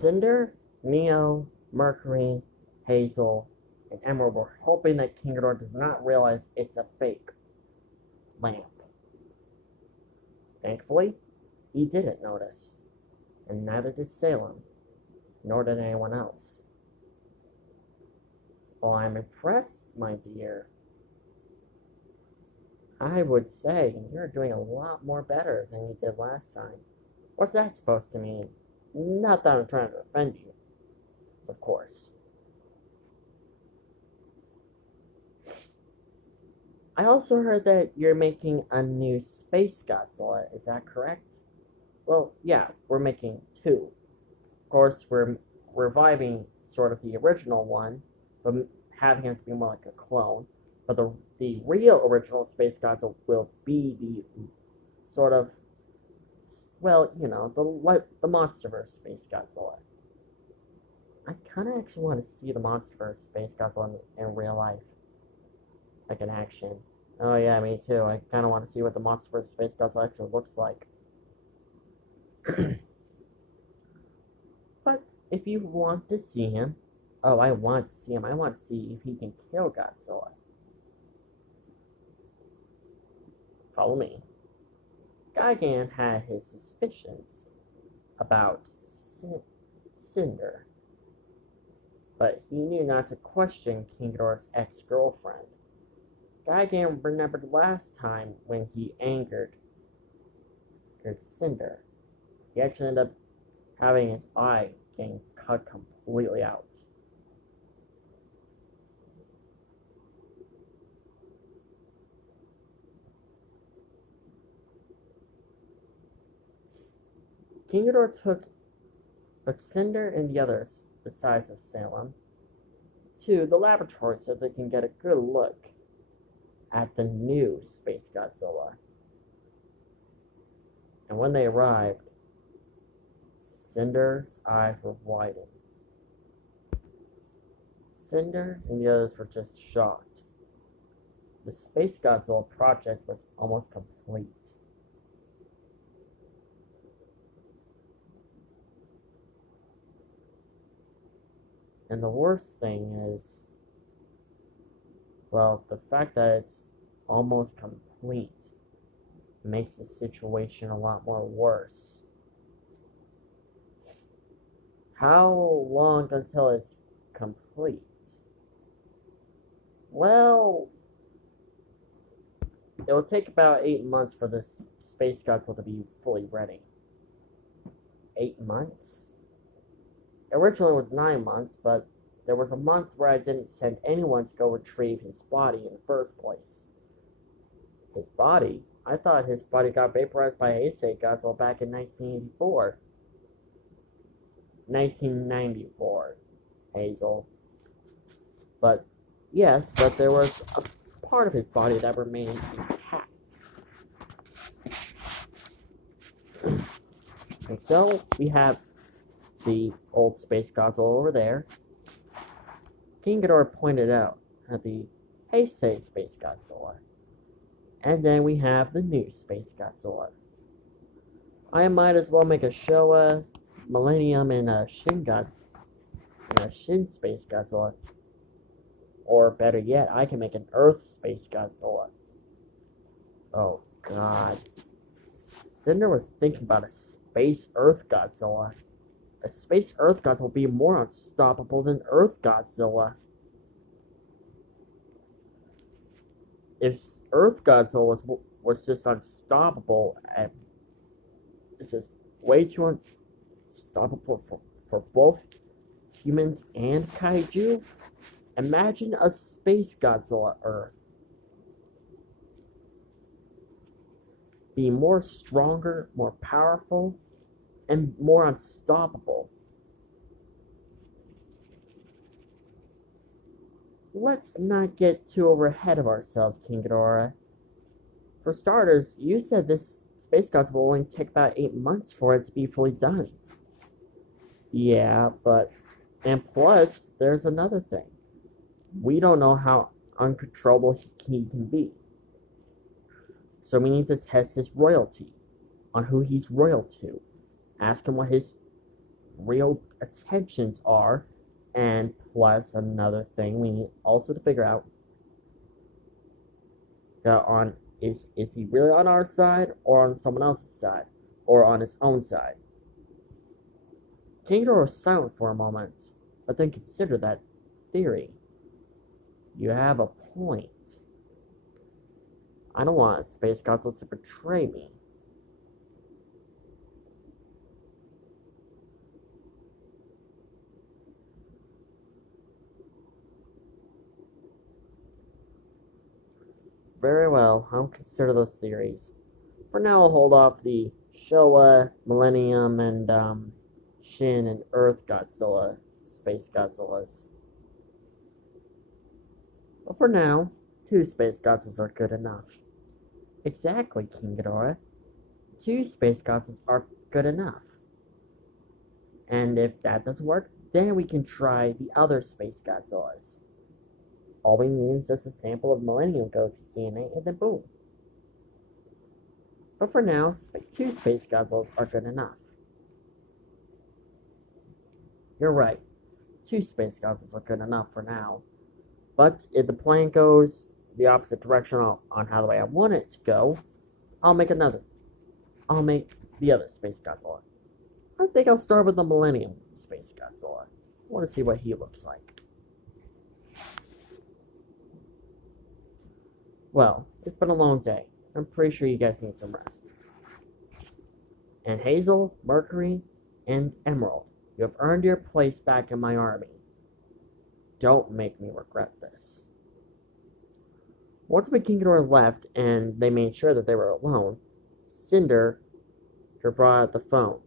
Cinder, Neo, Mercury, Hazel, and Emerald were hoping that King Ghidorah does not realize it's a fake lamp. Thankfully, he didn't notice, and neither did Salem, nor did anyone else. Well, I'm impressed, my dear. I would say you're doing a lot more better than you did last time. What's that supposed to mean? Not that I'm trying to offend you, of course. I also heard that you're making a new Space Godzilla, is that correct? Well, yeah, we're making two. Of course, we're reviving sort of the original one, but having it to be more like a clone. But the real original Space Godzilla will be the sort of, well, you know, the MonsterVerse Space Godzilla. I kind of actually want to see the MonsterVerse Space Godzilla in real life, like in action. Oh yeah, me too. I kind of want to see what the MonsterVerse Space Godzilla actually looks like. But if you want to see him, oh, I want to see him. I want to see if he can kill Godzilla. Follow me. Gigan had his suspicions about Cinder, but he knew not to question King Ghidorah's ex-girlfriend. Gigan remembered last time when he angered Cinder. He actually ended up having his eye getting cut completely out. King Ghidorah took Cinder and the others, besides of Salem, to the laboratory so they can get a good look at the new Space Godzilla. And when they arrived, Cinder's eyes were widened. Cinder and the others were just shocked. The Space Godzilla project was almost complete. And the worst thing is, well, the fact that it's almost complete makes the situation a lot more worse. How long until it's complete? Well, it will take about 8 months for this Space Godzilla to be fully ready. 8 months? Originally it was 9 months, but there was a month where I didn't send anyone to go retrieve his body in the first place. His body? I thought his body got vaporized by Heisei Godzilla back in 1984. 1994, Hazel. But, yes, but there was a part of his body that remained intact. And so, we have the old Space Godzilla over there. King Ghidorah pointed out at the Heisei Space Godzilla. And then we have the new Space Godzilla. I might as well make a Showa, Millennium, and a Shin Space Godzilla. Or better yet, I can make an Earth Space Godzilla. Oh god. Cinder was thinking about a Space Earth Godzilla. A Space Earth Godzilla will be more unstoppable than Earth Godzilla. If Earth Godzilla was just unstoppable, and it's just way too unstoppable for both humans and kaiju, imagine a Space Godzilla Earth. Be more stronger, more powerful, and more unstoppable. Let's not get too over ahead of ourselves, King Ghidorah. For starters, you said this Space Godzilla will only take about 8 months for it to be fully done. Yeah, but... And plus, there's another thing. We don't know how uncontrollable he can be. So we need to test his royalty. On who he's royal to. Ask him what his real attentions are, and plus another thing we need also to figure out on is he really on our side or on someone else's side or on his own side. King Ghidorah was silent for a moment, but then considered that theory. You have a point. I don't want Space Godzilla to betray me. Very well, I'll consider those theories. For now, I'll hold off the Showa, Millennium, and Shin and Earth Godzilla, Space Godzillas. But for now, 2 Space Godzillas are good enough. Exactly, King Ghidorah. 2 Space Godzillas are good enough. And if that doesn't work, then we can try the other Space Godzillas. All we need is just a sample of Millennium Goku's DNA, and then boom. But for now, 2 Space Godzillas are good enough. You're right. 2 Space Godzillas are good enough for now. But if the plan goes the opposite direction on how the way I want it to go, I'll make another. I'll make the other Space Godzilla. I think I'll start with the Millennium Space Godzilla. I want to see what he looks like. Well, it's been a long day. I'm pretty sure you guys need some rest. And Hazel, Mercury, and Emerald, you have earned your place back in my army. Don't make me regret this. Once King Ghidorah left and they made sure that they were alone, Cinder brought out the phone.